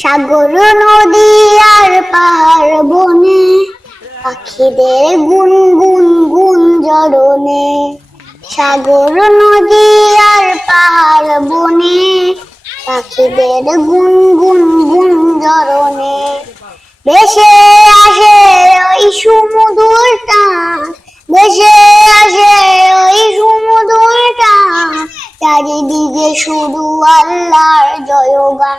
সাগর নদী আর পাহাড় বনে, পাখিদের গুন গুন গুন জরনে সাগর নদী আর পাহাড় বনে, পাখিদের গুন গুন গুন জরনে ভেসে আসে ওই সমুদ্র টান, ভেসে আসে ওই সমুদ্র টান। চারিদিকে শুধু আল্লাহর জয়গান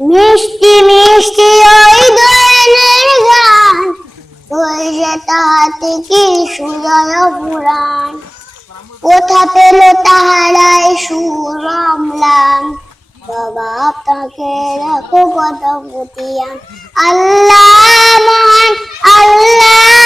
মিষ্টি মিষ্টি ওই দোয়েলের গান। হয়েছে তাহাতে কি সুজয় পুরাণ। কোথা পেল তাহারাই সুর অম্লান বাবা তাকে রাখো কত মতিয়ান আল্লাহ মহান, আল্লাহ